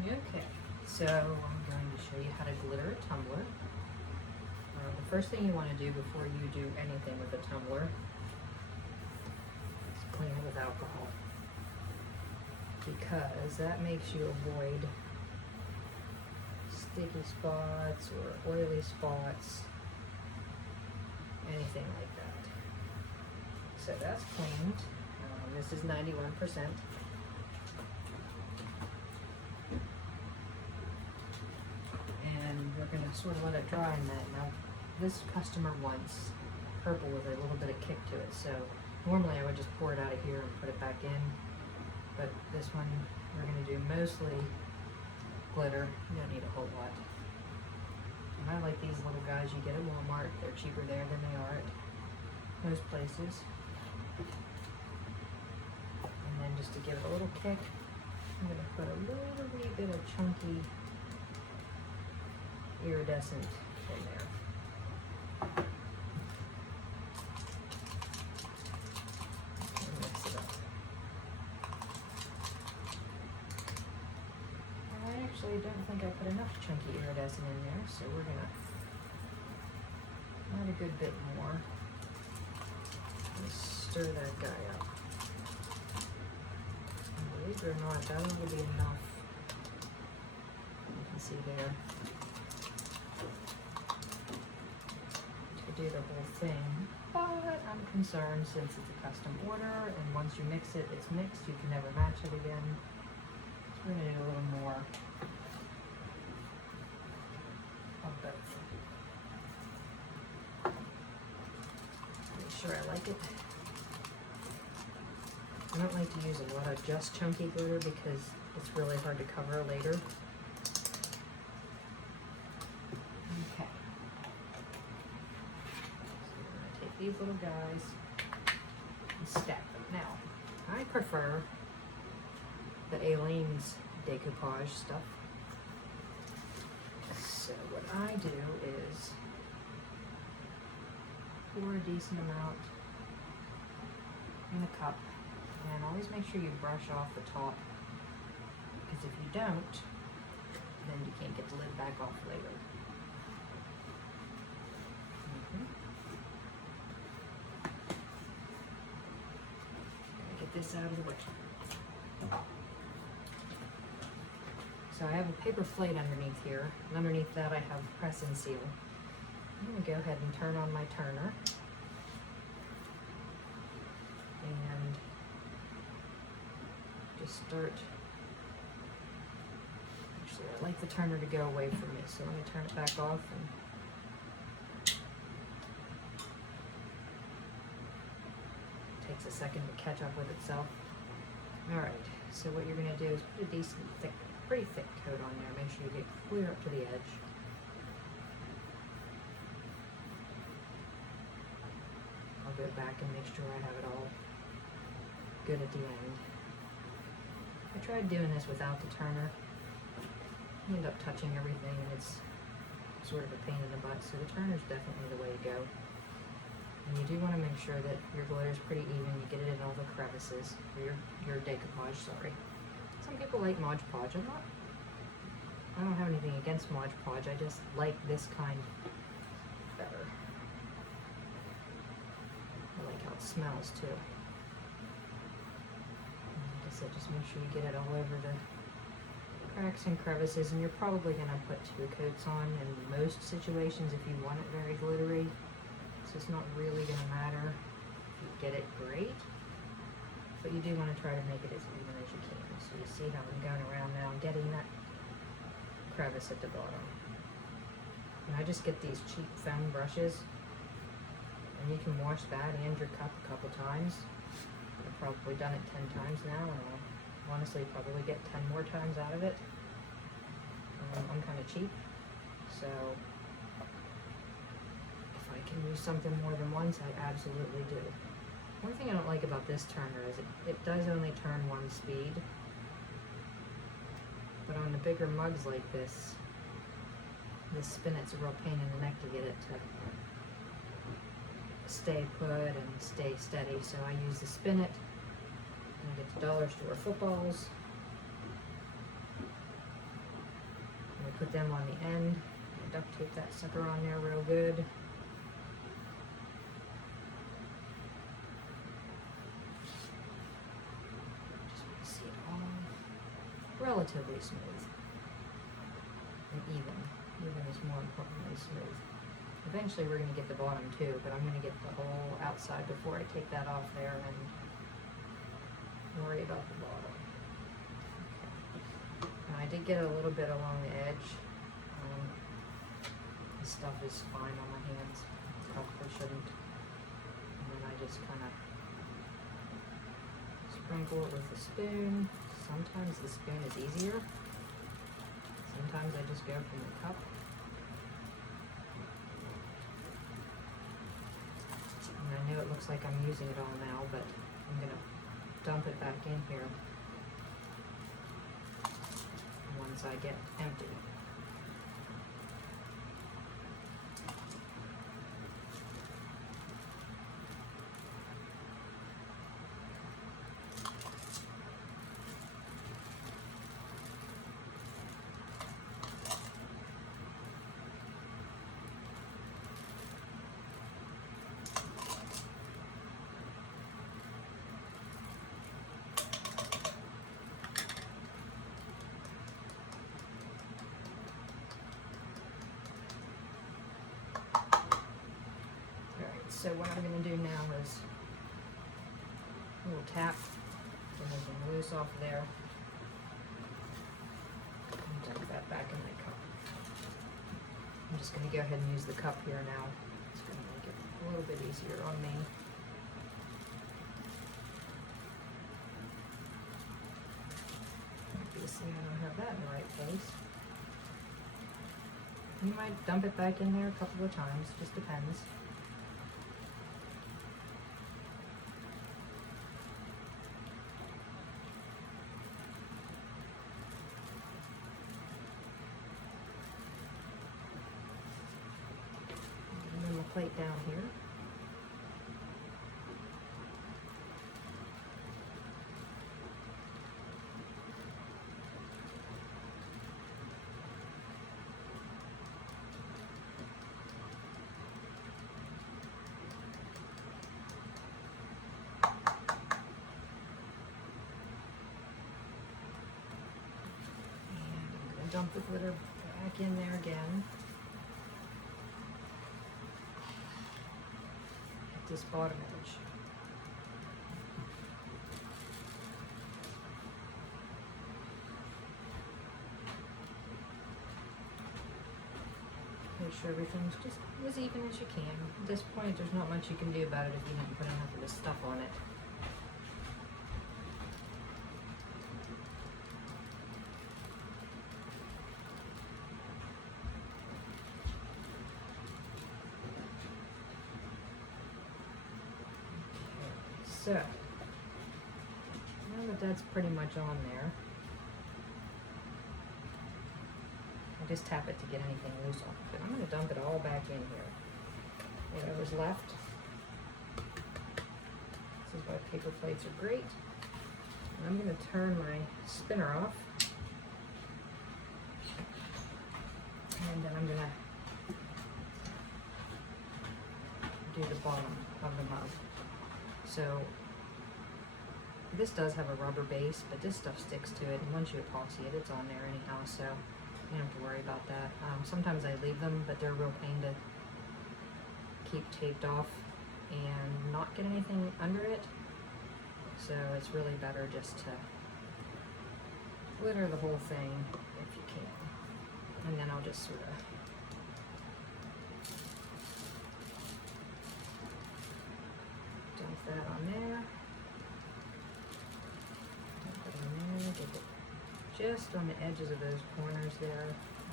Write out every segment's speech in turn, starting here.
Okay, so I'm going to show you how to glitter a tumbler. The first thing you want to do before you do anything with a tumbler is clean it with alcohol, because that makes you avoid sticky spots or oily spots, anything like that. So that's cleaned. This is 91%. And we're going to sort of let it dry in that. Now, this customer wants purple with a little bit of kick to it, so normally I would just pour it out of here and put it back in, but this one we're going to do mostly glitter. You don't need a whole lot. And I like these little guys you get at Walmart. They're cheaper there than they are at most places. And then just to give it a little kick, I'm going to put a little wee bit of chunky iridescent in there. And mix it up. I actually don't think I put enough chunky iridescent in there, so we're gonna add a good bit more. Let's stir that guy up. And believe it or not, that one will be enough. You can see there. To do the whole thing, but I'm concerned since it's a custom order, and once you mix it, it's mixed. You can never match it again. So we're gonna do a little more of both. Make sure I like it. I don't like to use a lot of just chunky glitter because it's really hard to cover later. Okay. So we're going to take these little guys and stack them. Now, I prefer the Aleene's decoupage stuff. So what I do is pour a decent amount in a cup, and always make sure you brush off the top, because if you don't, then you can't get the lid back off later. Gotta get this out of the way. So I have a paper plate underneath here, and underneath that I have press and seal. I'm going to go ahead and turn on my turner. And just start. Actually, I like the turner to go away from me, so let me turn it back off. And it takes a second to catch up with itself. Alright, so what you're going to do is put a decent, pretty thick coat on there. Make sure you get clear up to the edge. I'll go back and make sure I have it all good at the end. I tried doing this without the turner. You end up touching everything, and it's sort of a pain in the butt, so the turner is definitely the way to go. And you do want to make sure that your glitter is pretty even. You get it in all the crevices, or your decoupage, sorry. Some people like Mod Podge. I don't have anything against Mod Podge, I just like this kind better. I like how it smells too. And like I said, just make sure you get it all over the cracks and crevices, and you're probably going to put 2 coats on in most situations if you want it very glittery. So it's not really going to matter if you get it great, but you do want to try to make it as even as you can. So you see how I'm going around now, I'm getting that crevice at the bottom. And I just get these cheap foam brushes, and you can wash that and your cup a couple times. I've probably done it 10 times now, and I'll honestly probably get 10 more times out of it. I'm kind of cheap, so if I can use something more than once, I absolutely do. One thing I don't like about this turner is it does only turn 1 speed, but on the bigger mugs like this spinet's a real pain in the neck to get it to stay put and stay steady. So I use the spinet, and I get the dollar store footballs, put them on the end. Duct tape that sucker on there real good. Just want to see it all relatively smooth and even. Even is more importantly smooth. Eventually we're going to get the bottom too, but I'm going to get the whole outside before I take that off there and worry about the bottom. Okay. And I did get a little bit along the edge. This stuff is fine on my hands. Probably shouldn't. And then I just kind of sprinkle it with a spoon. Sometimes the spoon is easier. Sometimes I just go from the cup. And I know it looks like I'm using it all now, but I'm going to dump it back in here once I get empty. So what I'm going to do now is a little tap to make them loose off there. And dump that back in my cup. I'm just going to go ahead and use the cup here now. It's going to make it a little bit easier on me. Obviously I don't have that in the right place. You might dump it back in there a couple of times, just depends. Plate down here. And I'm going to dump the glitter back in there again. This bottom edge. Make sure everything's just as even as you can. At this point, there's not much you can do about it if you didn't put enough of this stuff on it. So, now that that's pretty much on there, I just tap it to get anything loose off of it. I'm going to dump it all back in here. Whatever's left. This is why paper plates are great. And I'm going to turn my spinner off. And then I'm going to do the bottom of the mug. So this does have a rubber base, but this stuff sticks to it, and once you epoxy it, it's on there anyhow, so you don't have to worry about that. Sometimes I leave them, but they're a real pain to keep taped off and not get anything under it, so it's really better just to glitter the whole thing if you can. And then I'll just sort of dump that on there. Dump it on there. Get it just on the edges of those corners there.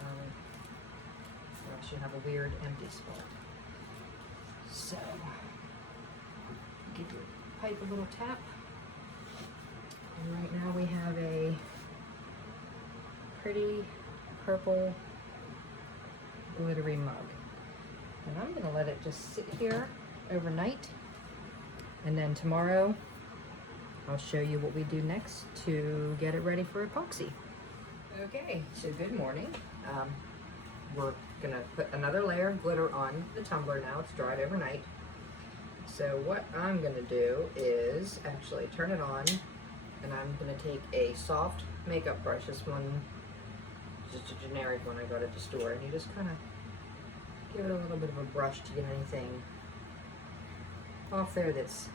Or else you have a weird empty spot. So, give your pipe a little tap. And right now we have a pretty purple glittery mug. And I'm going to let it just sit here overnight. And then tomorrow I'll show you what we do next to get it ready for epoxy. Okay, so good morning. We're gonna put another layer of glitter on the tumbler now. It's dried overnight. So what I'm gonna do is actually turn it on, and I'm gonna take a soft makeup brush. This one is just a generic one I got at the store, and you just kind of give it a little bit of a brush to get anything off there that's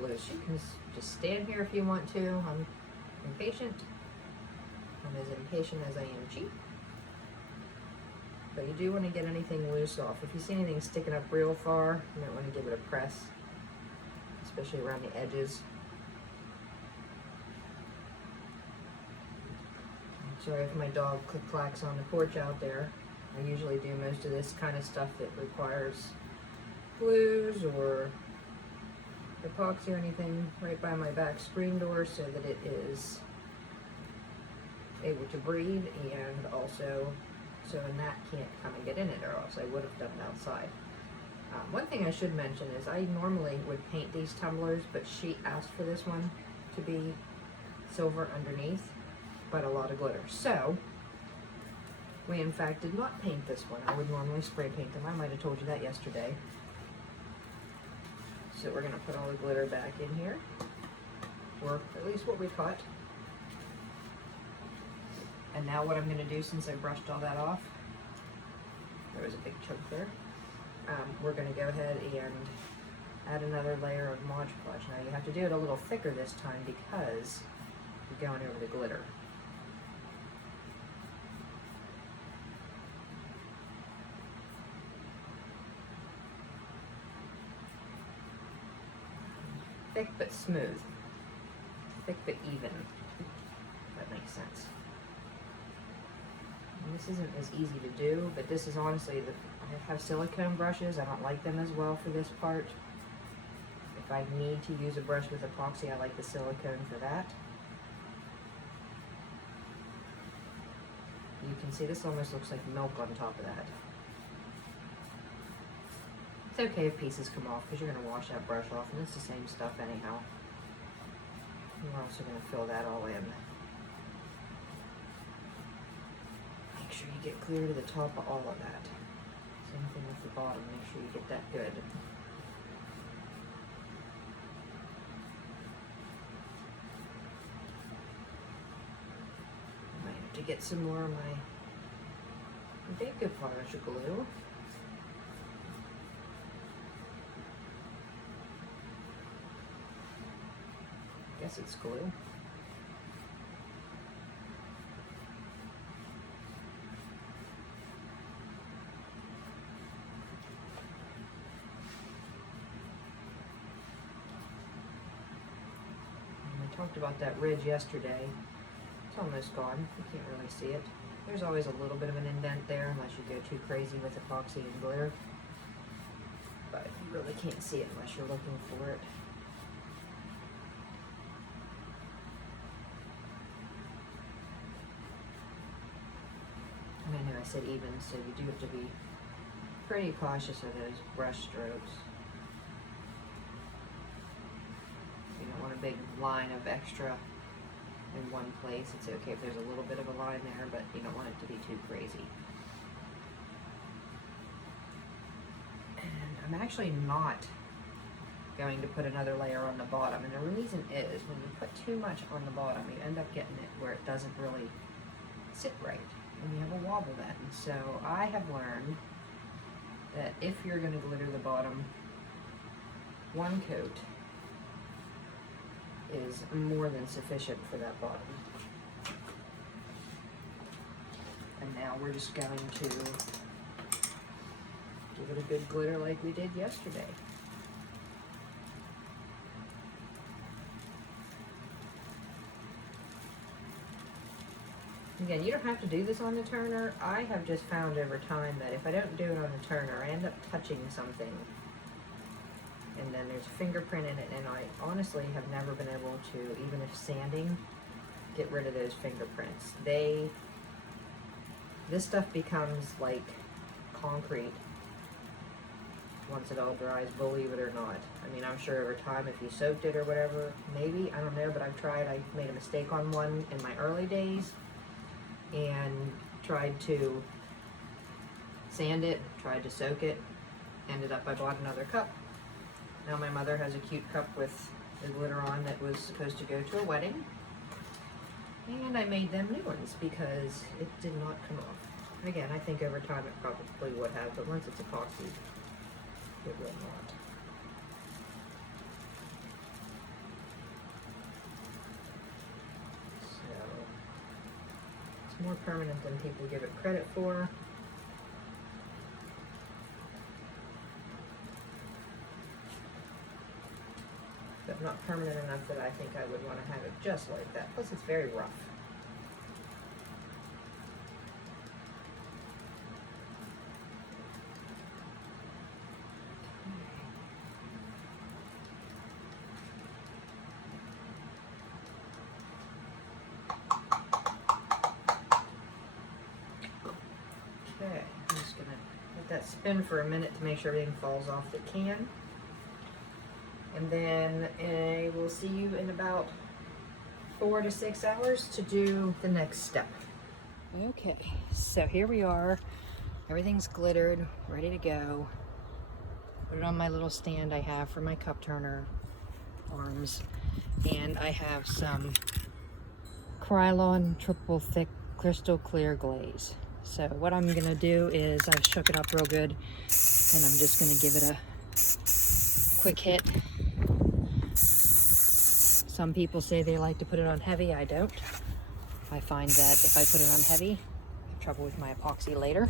loose. You can just stand here if you want to. I'm impatient. I'm as impatient as I am cheap. But you do want to get anything loose off. If you see anything sticking up real far, you might want to give it a press, especially around the edges. Sorry if my dog click-clacks on the porch out there. I usually do most of this kind of stuff that requires glues or epoxy or anything right by my back screen door so that it is able to breathe, and also so a gnat can't come and get in it, or else I would have done it outside. One thing I should mention is I normally would paint these tumblers, but she asked for this one to be silver underneath, but a lot of glitter. So we in fact did not paint this one. I would normally spray paint them. I might have told you that yesterday. So we're gonna put all the glitter back in here, or at least what we caught. And now what I'm going to do, since I brushed all that off, there was a big chunk there, we're going to go ahead and add another layer of Mod Podge. Now you have to do it a little thicker this time because you're going over the glitter. Thick but smooth. Thick but even. That makes sense. And this isn't as easy to do, but this is honestly, I have silicone brushes. I don't like them as well for this part. If I need to use a brush with epoxy, I like the silicone for that. You can see this almost looks like milk on top of that. It's okay if pieces come off because you're going to wash that brush off, and it's the same stuff anyhow. We're also going to fill that all in. Make sure you get clear to the top of all of that. Same thing with the bottom, make sure you get that good. I might have to get some more of my Vapor Polish glue. Guess it's glue. I talked about that ridge yesterday. It's almost gone. You can't really see it. There's always a little bit of an indent there unless you go too crazy with epoxy and glitter. But you really can't see it unless you're looking for it. And I know I said even, so you do have to be pretty cautious of those brush strokes. You don't want a big line of extra in one place. It's okay if there's a little bit of a line there, but you don't want it to be too crazy. And I'm actually not going to put another layer on the bottom, and the reason is when you put too much on the bottom, you end up getting it where it doesn't really sit right, and you have a wobble then. So I have learned that if you're going to glitter the bottom, one coat is more than sufficient for that bottom. And now we're just going to give it a good glitter like we did yesterday. Again, you don't have to do this on the turner. I have just found over time that if I don't do it on the turner, I end up touching something, and then there's a fingerprint in it, and I honestly have never been able to, even if sanding, get rid of those fingerprints. This stuff becomes like concrete once it all dries, believe it or not. I mean, I'm sure over time if you soaked it or whatever, maybe, I don't know, but I've tried. I made a mistake on one in my early days. tried to sand it, tried to soak it, ended up I bought another cup. Now my mother has a cute cup with the glitter on that was supposed to go to a wedding. And I made them new ones because it did not come off. Again, I think over time it probably would have, but once it's epoxy, it will not. So, it's more permanent than people give it credit for. But not permanent enough that I think I would want to have it just like that. Plus it's very rough. Okay, I'm just gonna let that spin for a minute to make sure everything falls off the can. And then we'll see you in about 4 to 6 hours to do the next step. Okay, so here we are. Everything's glittered, ready to go. Put it on my little stand I have for my cup turner arms. And I have some Krylon triple thick crystal clear glaze. So what I'm gonna do is I've shook it up real good and I'm just gonna give it a quick hit. Some people say they like to put it on heavy. I don't. I find that if I put it on heavy, I have trouble with my epoxy later.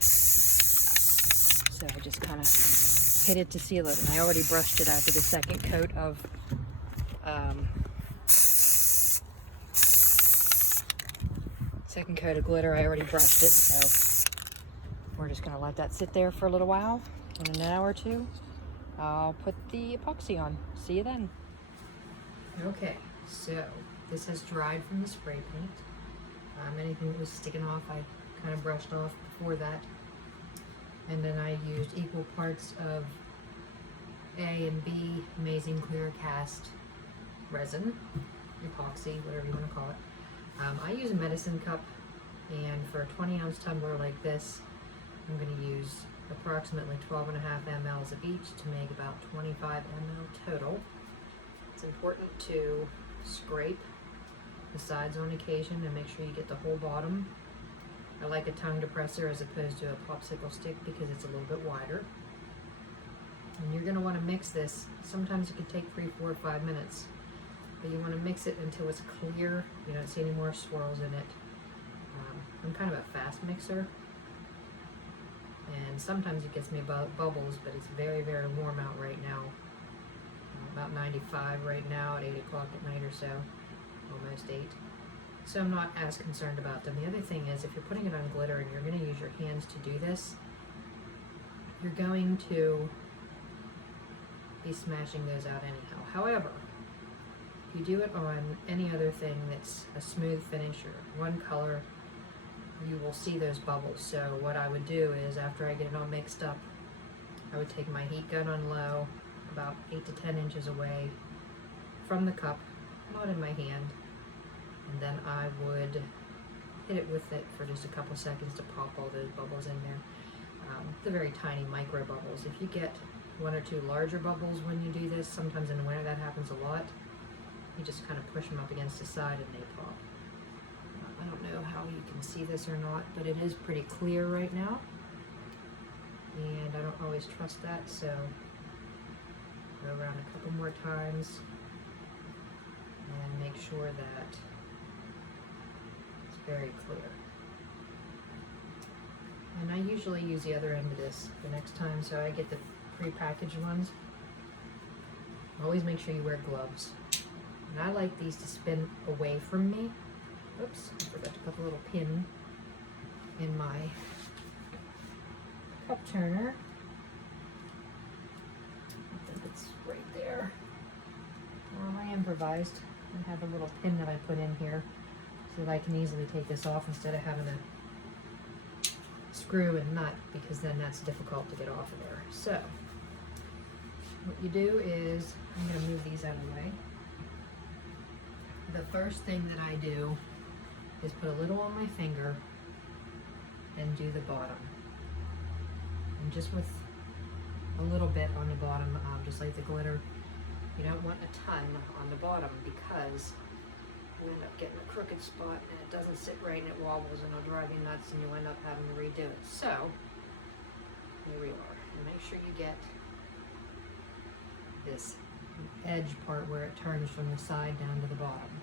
So I just kind of hit it to seal it. And I already brushed it after the second coat of glitter. I already brushed it, so we're just gonna let that sit there for a little while. In an hour or two, I'll put the epoxy on. See you then. Okay, so this has dried from the spray paint. Anything that was sticking off, I kind of brushed off before that. And then I used equal parts of A and B Amazing Clear Cast resin, epoxy, whatever you want to call it. I use a medicine cup, and for a 20-ounce tumbler like this, I'm going to use approximately 12.5 mLs of each to make about 25 ml total. It's important to scrape the sides on occasion and make sure you get the whole bottom. I like a tongue depressor as opposed to a popsicle stick because it's a little bit wider. And you're going to want to mix this. Sometimes it can take 3, 4, 5 minutes, but you want to mix it until it's clear. You don't see any more swirls in it. I'm kind of a fast mixer, and sometimes it gets me bubbles, but it's very, very warm out right now. About 95 right now at 8 o'clock at night or so, almost 8. So I'm not as concerned about them. The other thing is, if you're putting it on glitter and you're going to use your hands to do this, you're going to be smashing those out anyhow. However, if you do it on any other thing that's a smooth finish or one color, you will see those bubbles. So what I would do is, after I get it all mixed up, I would take my heat gun on low, about 8 to 10 inches away from the cup, not in my hand, and then I would hit it with it for just a couple seconds to pop all those bubbles in there. The very tiny micro bubbles. If you get 1 or 2 larger bubbles when you do this, sometimes in the winter that happens a lot, you just kind of push them up against the side and they pop. I don't know how you can see this or not, but it is pretty clear right now, and I don't always trust that, so go around a couple more times and make sure that it's very clear. And I usually use the other end of this the next time, so I get the pre-packaged ones. Always make sure you wear gloves. And I like these to spin away from me. Oops, I forgot to put a little pin in my cup turner. I think it's right there. I improvised. I have a little pin that I put in here so that I can easily take this off instead of having to screw and nut, because then that's difficult to get off of there. So what you do is, I'm going to move these out of the way. The first thing that I do is put a little on my finger and do the bottom. And just with a little bit on the bottom, just like the glitter. You don't want a ton on the bottom because you end up getting a crooked spot and it doesn't sit right and it wobbles and it'll drive you nuts and you'll end up having to redo it. So, here we are. And make sure you get this edge part where it turns from the side down to the bottom.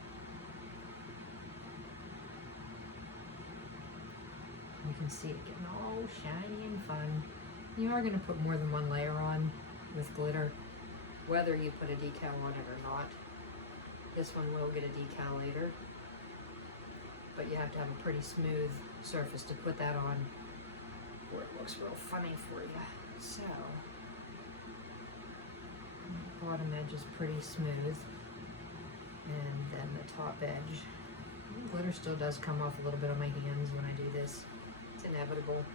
You can see it getting all shiny and fun. You are going to put more than one layer on with glitter, whether you put a decal on it or not. This one will get a decal later, but you have to have a pretty smooth surface to put that on where it looks real funny for you. So, the bottom edge is pretty smooth, and then the top edge. The glitter still does come off a little bit on my hands when I do this. It's inevitable.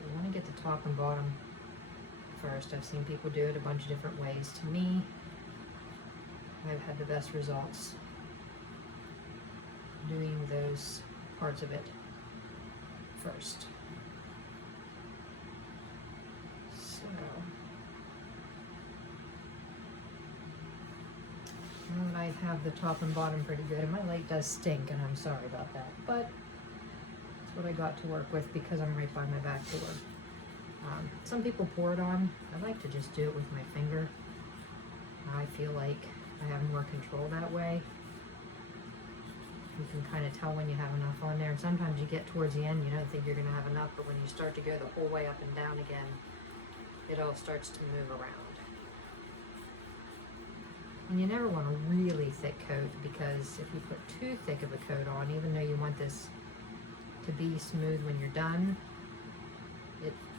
You want to get the top and bottom first. I've seen people do it a bunch of different ways. To me, I've had the best results doing those parts of it first. So, now that I have the top and bottom pretty good, and my light does stink, and I'm sorry about that, but that's what I got to work with because I'm right by my back door. Some people pour it on. I like to just do it with my finger. I feel like I have more control that way. You can kind of tell when you have enough on there. And sometimes you get towards the end, you don't think you're going to have enough, but when you start to go the whole way up and down again, it all starts to move around. And you never want a really thick coat, because if you put too thick of a coat on, even though you want this to be smooth when you're done,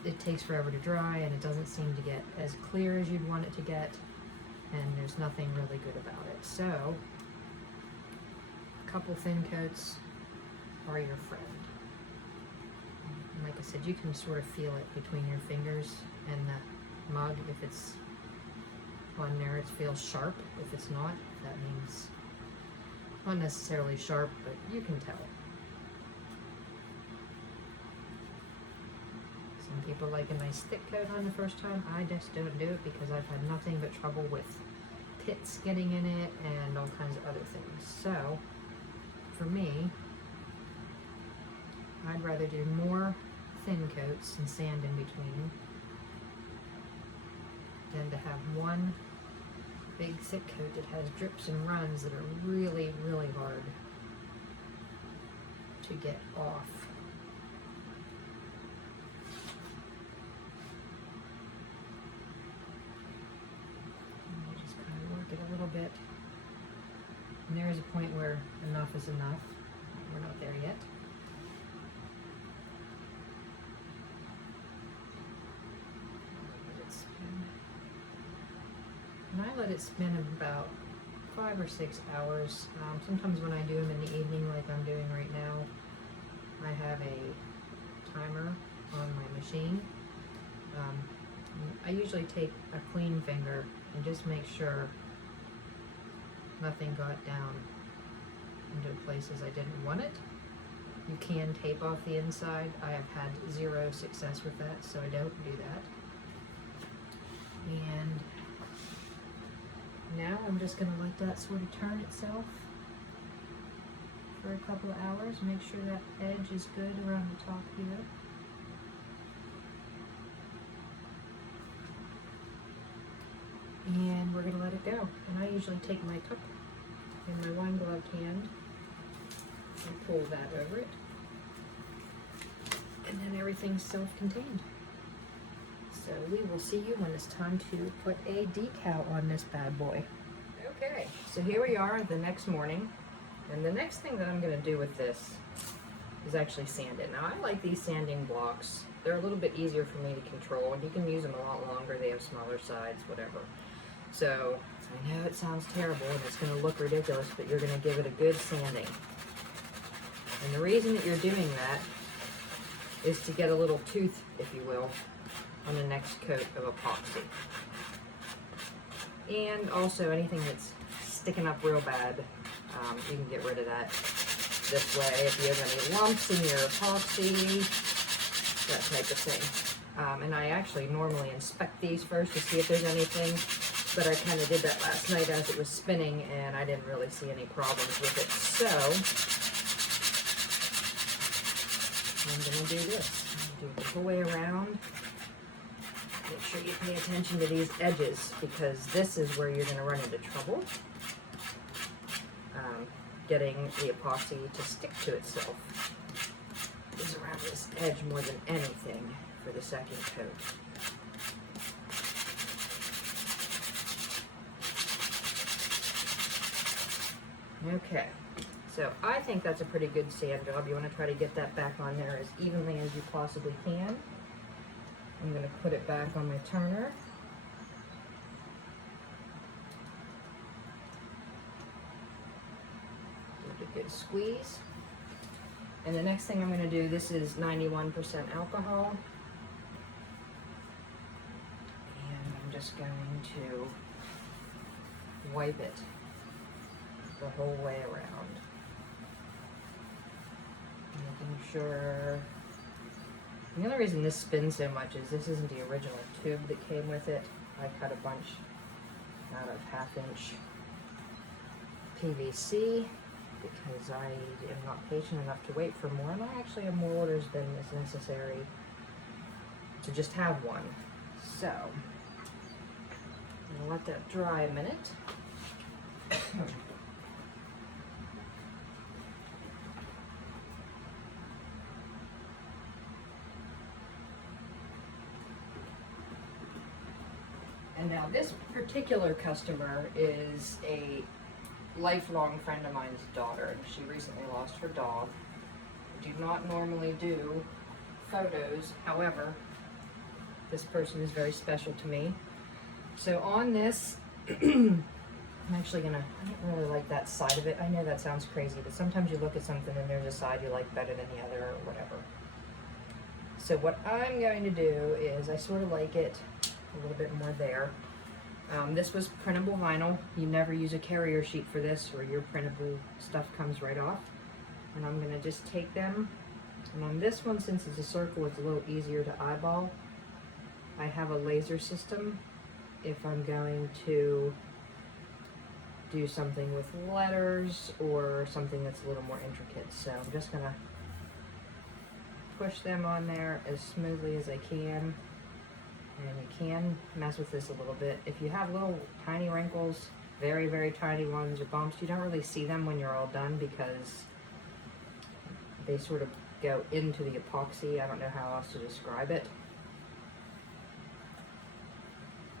it takes forever to dry and it doesn't seem to get as clear as you'd want it to get, and there's nothing really good about it. So, a couple thin coats are your friend. And like I said, you can sort of feel it between your fingers and the mug. If it's on there, it feels sharp. If it's not, that means not necessarily sharp, but you can tell. Some people like a nice thick coat on the first time. I just don't do it because I've had nothing but trouble with pits getting in it and all kinds of other things. So, for me, I'd rather do more thin coats and sand in between than to have one big thick coat that has drips and runs that are really, really hard to get off. A little bit, and there is a point where enough is enough. We're not there yet. Let it spin. And I let it spin about 5 or 6 hours. Sometimes when I do them in the evening, like I'm doing right now, I have a timer on my machine. I usually take a clean finger and just make sure nothing got down into places I didn't want it. You can tape off the inside. I have had 0 success with that, so I don't do that. And now I'm just going to let that sort of turn itself for a couple of hours. Make sure that edge is good around the top here. And we're going to let it go. And I usually take my cup in my wine gloved hand and pull that over it. And then everything's self-contained. So we will see you when it's time to put a decal on this bad boy. Okay, so here we are the next morning. And the next thing that I'm going to do with this is actually sand it. Now I like these sanding blocks. They're a little bit easier for me to control, and you can use them a lot longer. They have smaller sides, whatever. So, I know it sounds terrible and it's going to look ridiculous, but you're going to give it a good sanding. And the reason that you're doing that is to get a little tooth, if you will, on the next coat of epoxy. And also anything that's sticking up real bad, you can get rid of that this way. If you have any lumps in your epoxy, that type of thing. And I actually normally inspect these first to see if there's anything, but I kind of did that last night as it was spinning, and I didn't really see any problems with it. So I'm going to do this. Do the whole way around. Make sure you pay attention to these edges, because this is where you're going to run into trouble getting the epoxy to stick to itself. Is around this edge more than anything for the second coat. Okay, so I think that's a pretty good sand job. You want to try to get that back on there as evenly as you possibly can. I'm going to put it back on my turner. Give it a good squeeze. And the next thing I'm going to do, this is 91% alcohol. And I'm just going to wipe it the whole way around. Making sure. The only reason this spins so much is this isn't the original tube that came with it. I cut a bunch out of 1/2" PVC because I am not patient enough to wait for more, and I actually have more orders than is necessary to just have one. So I'm gonna let that dry a minute. And now this particular customer is a lifelong friend of mine's daughter, and she recently lost her dog. I do not normally do photos, however, this person is very special to me. So on this, I'm actually gonna, I don't really like that side of it. I know that sounds crazy, but sometimes you look at something and there's a side you like better than the other or whatever. So what I'm going to do is I sort of like it a little bit more there. This was printable vinyl. You never use a carrier sheet for this, or your printable stuff comes right off. And I'm going to just take them, and on this one, since it's a circle, it's a little easier to eyeball. I have a laser system if I'm going to do something with letters or something that's a little more intricate. So I'm just going to push them on there as smoothly as I can. And you can mess with this a little bit. If you have little tiny wrinkles, very, very tiny ones or bumps, you don't really see them when you're all done because they sort of go into the epoxy. I don't know how else to describe it.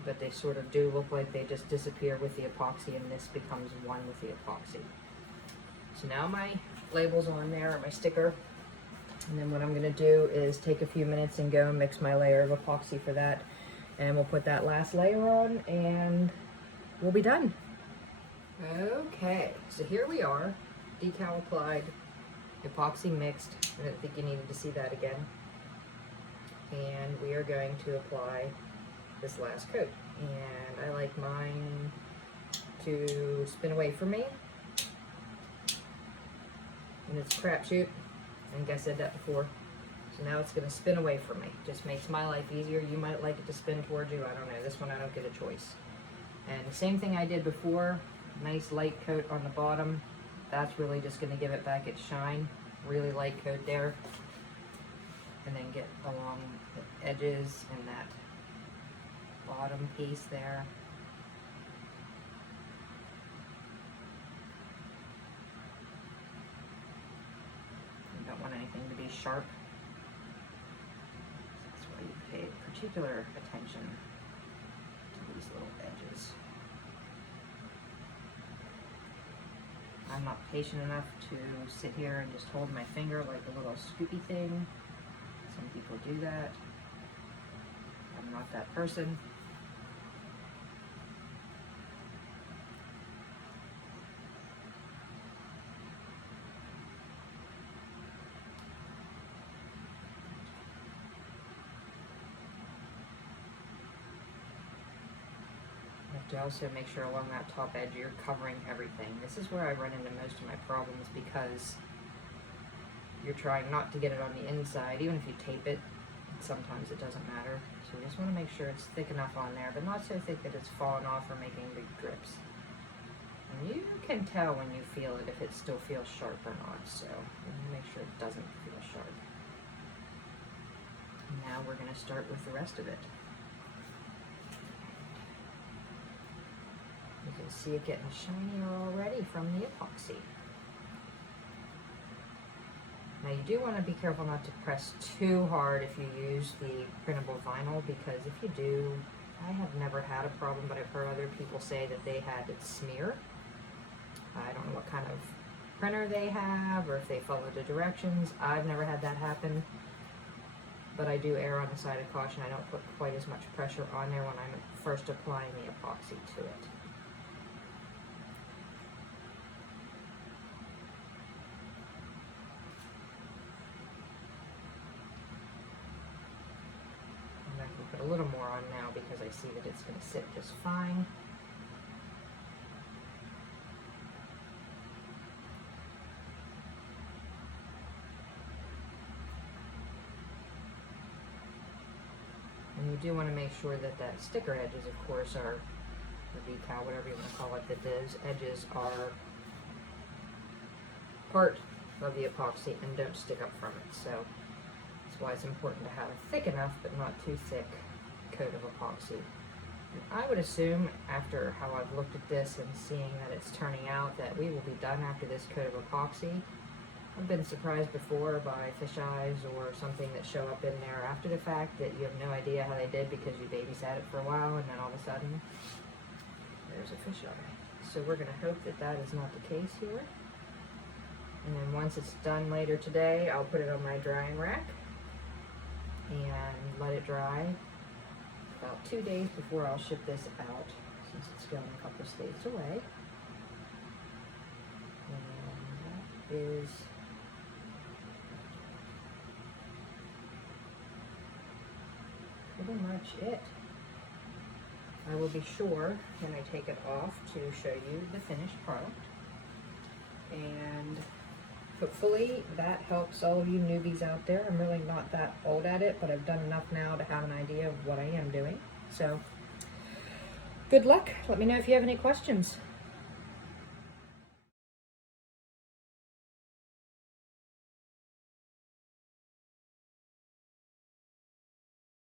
But they sort of do look like they just disappear with the epoxy, and this becomes one with the epoxy. So now my label's on there, or my sticker. And then what I'm going to do is take a few minutes and go and mix my layer of epoxy for that. And we'll put that last layer on and we'll be done. Okay, so here we are. Decal applied, epoxy mixed. I didn't think you needed to see that again. And we are going to apply this last coat. And I like mine to spin away from me. And it's a crapshoot. I think I said that before. So now it's going to spin away from me. Just makes my life easier. You might like it to spin towards you. I don't know. This one I don't get a choice. And the same thing I did before. Nice light coat on the bottom. That's really just going to give it back its shine. Really light coat there. And then get along the edges and that bottom piece there. Don't want anything to be sharp. That's why you pay particular attention to these little edges. I'm not patient enough to sit here and just hold my finger like a little scoopy thing. Some people do that. I'm not that person. To also make sure along that top edge you're covering everything. This is where I run into most of my problems because you're trying not to get it on the inside. Even if you tape it, sometimes it doesn't matter. So you just want to make sure it's thick enough on there, but not so thick that it's falling off or making big drips. And you can tell when you feel it if it still feels sharp or not, so make sure it doesn't feel sharp. Now we're going to start with the rest of it. You can see it getting shinier already from the epoxy. Now you do want to be careful not to press too hard if you use the printable vinyl, because if you do, I have never had a problem, but I've heard other people say that they had it smear. I don't know what kind of printer they have or if they follow the directions. I've never had that happen, but I do err on the side of caution. I don't put quite as much pressure on there when I'm first applying the epoxy to it. And I can put a little more on now because I see that it's going to sit just fine. And you do want to make sure that that sticker edges, of course, are, or decal, whatever you want to call it, that those edges are part of the epoxy and don't stick up from it. So that's why it's important to have a thick enough but not too thick coat of epoxy. And I would assume, after how I've looked at this and seeing that it's turning out, that we will be done after this coat of epoxy. I've been surprised before by fisheyes or something that show up in there after the fact that you have no idea how they did because you babysat it for a while, and then all of a sudden there's a fisheye. So we're going to hope that that is not the case here. And then once it's done later today, I'll put it on my drying rack and let it dry about 2 days before I'll ship this out, since it's going a couple states away. And that is pretty much it. I will be sure when I take it off to show you the finished product. And hopefully that helps all of you newbies out there. I'm really not that old at it, but I've done enough now to have an idea of what I am doing. So good luck. Let me know if you have any questions.